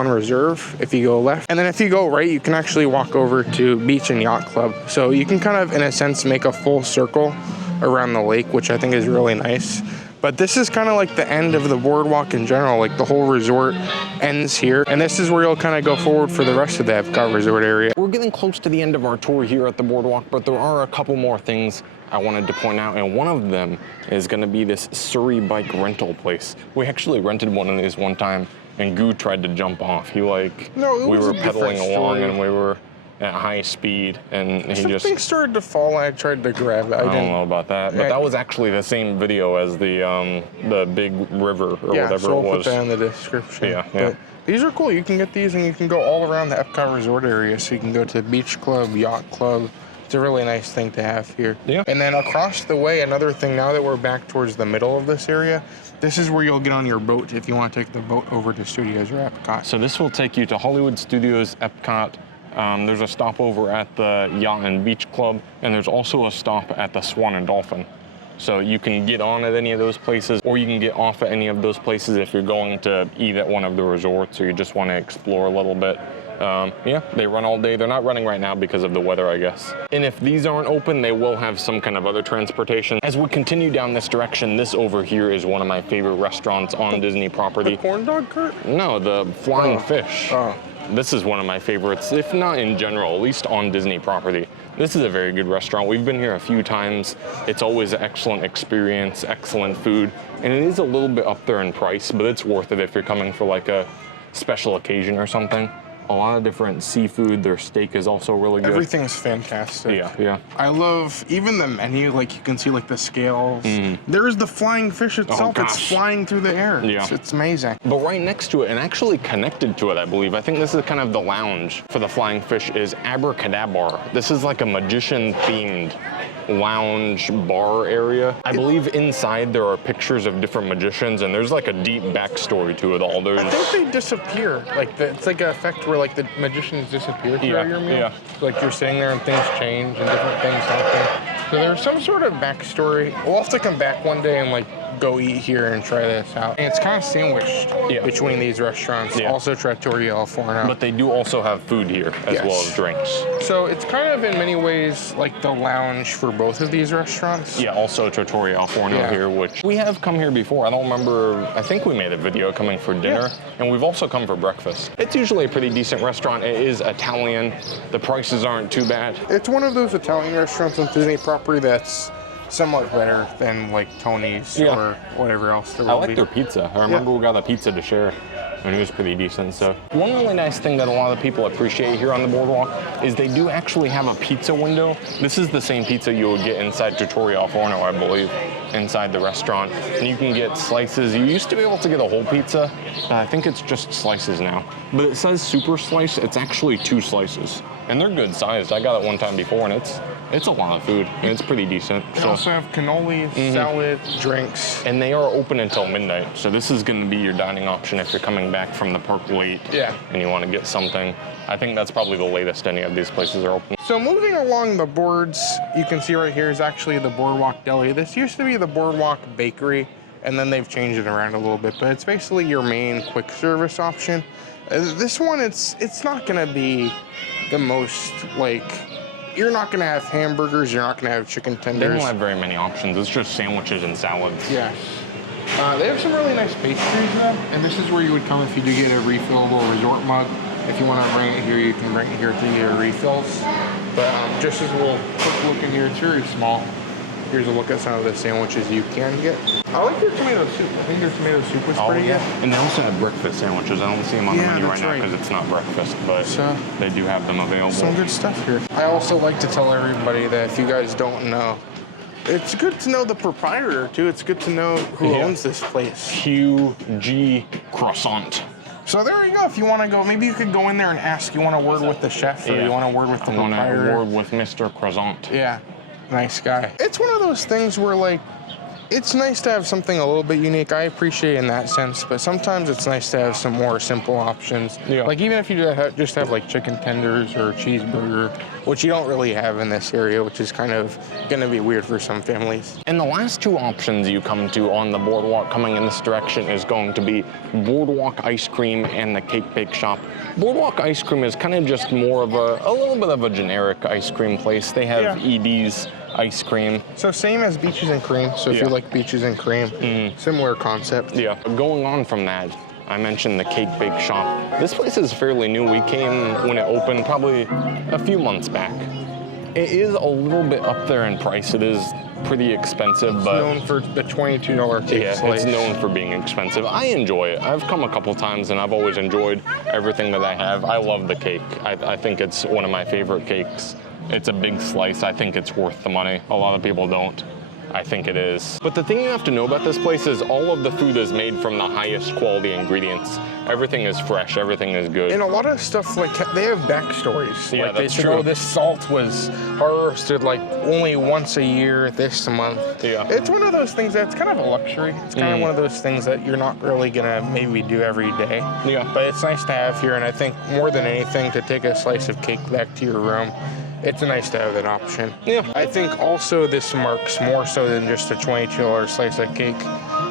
Reserve if you go left. And then if you go right, you can actually walk over to Beach and Yacht Club. So you can kind of, in a sense, make a full circle around the lake, which I think is really nice. But this is kind of like the end of the boardwalk in general. Like the whole resort ends here. And this is where you'll kind of go forward for the rest of the Epcot resort area. We're getting close to the end of our tour here at the boardwalk, but there are a couple more things I wanted to point out, and one of them is going to be this Surrey bike rental place. We actually rented one of these one time, and Goo tried to jump off. We were pedaling along, and we were at high speed, and he Something started to fall, and I tried to grab it. I don't know about that, but that was actually the same video as the big river or whatever so it was. I'll put that in the description. Yeah. But these are cool. You can get these, and you can go all around the Epcot resort area. So you can go to Beach Club, Yacht Club, It's a really nice thing to have here. Yeah. And then across the way, another thing, now that we're back towards the middle of this area, this is where you'll get on your boat if you want to take the boat over to Studios or Epcot. So this will take you to Hollywood Studios, Epcot. There's a stopover at the Yacht and Beach Club, and there's also a stop at the Swan and Dolphin. So you can get on at any of those places, or you can get off at any of those places if you're going to eat at one of the resorts or you just want to explore a little bit. Yeah, they run all day. They're not running right now because of the weather, I guess. And if these aren't open, they will have some kind of other transportation. As we continue down this direction, this over here is one of my favorite restaurants on Disney property. The corn dog cart? No, the Flying Fish. Oh. This is one of my favorites, if not in general, at least on Disney property. This is a very good restaurant. We've been here a few times. It's always an excellent experience, excellent food, and it is a little bit up there in price, but it's worth it if you're coming for like a special occasion or something. A lot of different seafood. Their steak is also really good. Everything's fantastic. Yeah, yeah. I love even the menu, like you can see like the scales. There's the flying fish itself. It's flying through the air. Yeah. It's amazing. But right next to it, and actually connected to it, I believe, I think this is kind of the lounge for the Flying Fish, is Abracadabra. This is like a magician-themed lounge bar area. I believe inside there are pictures of different magicians, and there's like a deep backstory to it all. There's I think they disappear. Like it's like an effect where like the magicians disappear throughout your meal. Yeah. Like you're sitting there and things change and different things happen. So there's some sort of backstory. We'll have to come back one day and like go eat here and try this out. And it's kind of sandwiched between these restaurants. Yeah. Also Trattoria El Forno. But they do also have food here as well as drinks. So it's kind of in many ways like the lounge for both of these restaurants. Yeah, also Trattoria El Forno here, which we have come here before. I don't remember, I think we made a video coming for dinner, and we've also come for breakfast. It's usually a pretty decent restaurant. It is Italian. The prices aren't too bad. It's one of those Italian restaurants on Disney property that's somewhat better than like Tony's or whatever else there will be. I like their pizza. I remember we got a pizza to share, and it was pretty decent. So one really nice thing that a lot of people appreciate here on the boardwalk is they do actually have a pizza window. This is the same pizza you would get inside Trattoria El Forno, I believe, inside the restaurant. And you can get slices. You used to be able to get a whole pizza, but I think it's just slices now. But it says super slice. It's actually 2 slices. And they're good sized. I got it one time before, and it's a lot of food, and it's pretty decent. They also have cannolis, salad, drinks. And they are open until midnight, so this is going to be your dining option if you're coming back from the park late and you want to get something. I think that's probably the latest any of these places are open. So moving along the boards, you can see right here is actually the Boardwalk Deli. This used to be the Boardwalk Bakery, and then they've changed it around a little bit, but it's basically your main quick service option. This one, it's not going to be the most, like, you're not going to have hamburgers, you're not going to have chicken tenders. They don't have very many options. It's just sandwiches and salads. Yeah. They have some really nice pastries though, and this is where you would come if you do get a refillable resort mug. If you want to bring it here, you can bring it here to your refills. But just as a little quick look in here, it's very small. Here's a look at some of the sandwiches you can get. I like their tomato soup. I think their tomato soup was pretty good. And they also have breakfast sandwiches. I don't see them on the menu right now because it's not breakfast, but they do have them available. Some good stuff here. I also like to tell everybody that if you guys don't know, it's good to know the proprietor too. It's good to know who owns this place. QG Croissant. So there you go. If you want to go, maybe you could go in there and ask. You want to word with the chef, or you want to word with the proprietor? I want to word with Mr. Croissant. Yeah, nice guy. It's one of those things where like, it's nice to have something a little bit unique. I appreciate it in that sense, but sometimes it's nice to have some more simple options. Yeah. Like even if you just have like chicken tenders or a cheeseburger, which you don't really have in this area, which is kind of going to be weird for some families. And the last 2 options you come to on the boardwalk coming in this direction is going to be Boardwalk Ice Cream and the Cake Bake Shop. Boardwalk Ice Cream is kind of just more of a little bit of a generic ice cream place. They have Edie's ice cream. So same as Beaches and Cream. So if you like Beaches and Cream, similar concept. Yeah. Going on from that, I mentioned the Cake Bake Shop. This place is fairly new. We came when it opened probably a few months back. It is a little bit up there in price. It is pretty expensive, but it's known for the $22 cake slice. It's known for being expensive. I enjoy it. I've come a couple times and I've always enjoyed everything that I have. I love the cake. I think it's one of my favorite cakes. It's a big slice. I think it's worth the money. A lot of people don't. I think it is. But the thing you have to know about this place is all of the food is made from the highest quality ingredients. Everything is fresh, everything is good. And a lot of stuff, like, they have backstories. Yeah, like, they that's say, true. oh, this salt was harvested, like, only once a year, this month. Yeah. It's one of those things that's kind of a luxury. It's kind of one of those things that you're not really gonna maybe do every day. Yeah. But it's nice to have here, and I think more than anything, to take a slice of cake back to your room, it's nice to have that option. Yeah. I think also this marks more so than just a $22 slice of cake.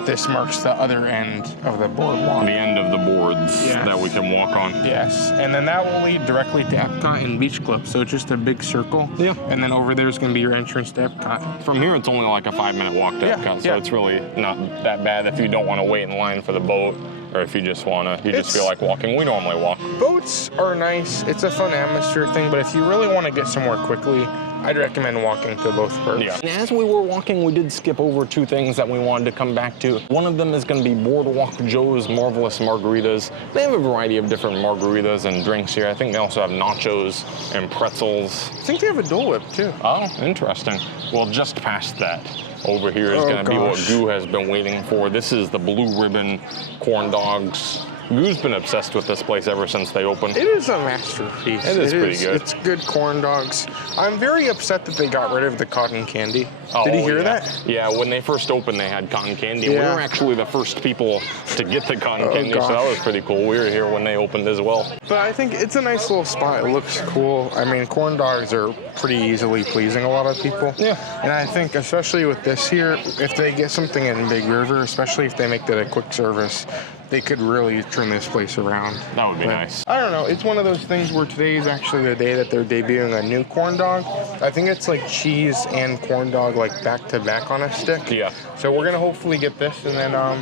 This marks the other end of the boardwalk. The end of the boards Yes. that we can walk on. Yes, and then that will lead directly to Epcot and Beach Club. So it's just a big circle. Yeah. And then over there is going to be your entrance to Epcot. From here, it's only like a 5-minute walk to Yeah, Epcot, so yeah. it's really not that bad if you don't want to wait in line for the boat, or if you just just feel like walking. We normally walk. Boats are nice. It's a fun atmosphere thing, but if you really want to get somewhere quickly, I'd recommend walking to both parks. Yeah. And as we were walking, we did skip over 2 things that we wanted to come back to. One of them is going to be Boardwalk Joe's Marvelous Margaritas. They have a variety of different margaritas and drinks here. I think they also have nachos and pretzels. I think they have a Dole Whip too. Oh, interesting. Well, just past that, over here is going to be what gosh. Goo has been waiting for. This is the Blue Ribbon corn dogs. Goo's been obsessed with this place ever since they opened. It is a masterpiece. It is pretty good. It's good corn dogs. I'm very upset that they got rid of the cotton candy. Did you hear yeah. that? Yeah, when they first opened, they had cotton candy. We Yeah. were actually the first people to get the cotton candy, so that gosh. was pretty cool. We were here when they opened as well. But I think it's a nice little spot. It looks cool. I mean, corn dogs are pretty easily pleasing a lot of people. Yeah. And I think especially with this here, if they get something in Big River, especially if they make that a quick service, they could really turn this place around. That would be But nice. I don't know. It's one of those things where today is actually the day that they're debuting a new corn dog. I think it's like cheese and corn dog like back to back on a stick. Yeah. So we're gonna hopefully get this, and then I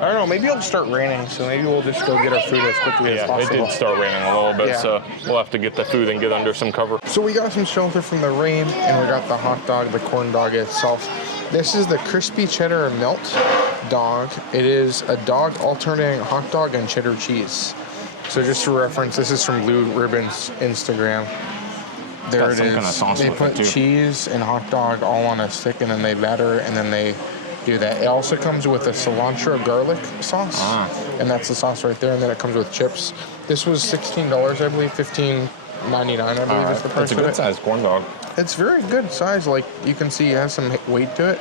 don't know. Maybe it'll start raining, so maybe we'll just go get our food as quickly as Yeah, it possible. did start raining a little bit, Yeah. so we'll have to get the food and get under some cover. So we got some shelter from the rain, and we got the hot dog, the corn dog itself. This is the crispy cheddar melt dog. It is a dog alternating hot dog and cheddar cheese. So just for reference, this is from Blue Ribbon's Instagram. There Got it some is. kind of sauce They with put it, too. cheese and hot dog all on a stick, and then they batter it, and then they do that. It also comes with a cilantro garlic sauce, and that's the sauce right there. And then it comes with chips. This was $16, I believe, $15.99, I believe is the price It's a of good it. sized corn dog. It's very good size. Like you can see, it has some weight to it.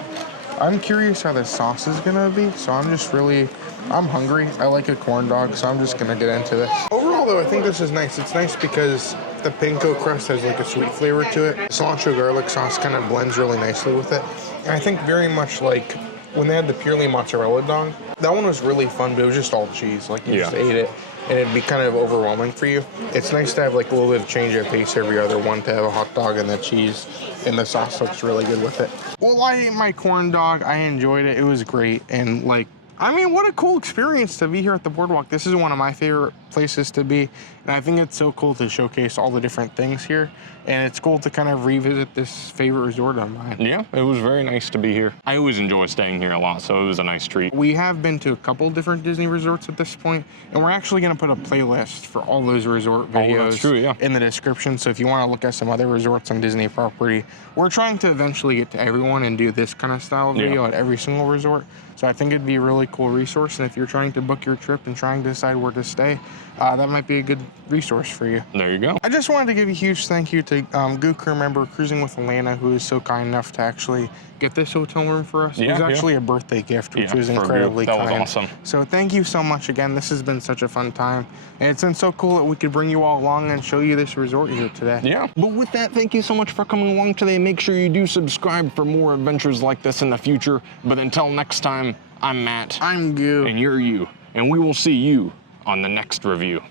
I'm curious how the sauce is gonna be, so I'm hungry. I like a corn dog, so I'm just gonna get into this. Overall, though, I think this is nice. It's nice because the panko crust has like a sweet flavor to it. Cilantro garlic sauce kind of blends really nicely with it. And I think very much like when they had the purely mozzarella dog, that one was really fun, but it was just all cheese. Like you just ate it, and it'd be kind of overwhelming for you. It's nice to have like a little bit of change of pace every other one, to have a hot dog and the cheese, and the sauce looks really good with it. Well, I ate my corn dog. I enjoyed it. It was great. And like, I mean, what a cool experience to be here at the boardwalk. This is one of my favorite places to be. And I think it's so cool to showcase all the different things here. And it's cool to kind of revisit this favorite resort of mine. Yeah, it was very nice to be here. I always enjoy staying here a lot, so it was a nice treat. We have been to a couple different Disney resorts at this point, and we're actually going to put a playlist for all those resort videos that's true, yeah. in the description. So if you want to look at some other resorts on Disney property, we're trying to eventually get to everyone and do this kind of style of video at every single resort. So I think it'd be a really cool resource. And if you're trying to book your trip and trying to decide where to stay, that might be a good resource for you. There you go. I just wanted to give a huge thank you to Goo crew member Cruising with Atlanta, who is so kind enough to actually get this hotel room for us. It was actually a birthday gift, which was incredibly That kind. was awesome. So thank you so much again. This has been such a fun time. And it's been so cool that we could bring you all along and show you this resort here today. Yeah. But with that, thank you so much for coming along today. Make sure you do subscribe for more adventures like this in the future. But until next time, I'm Matt. I'm Goo. And you're you. And we will see you on the next review.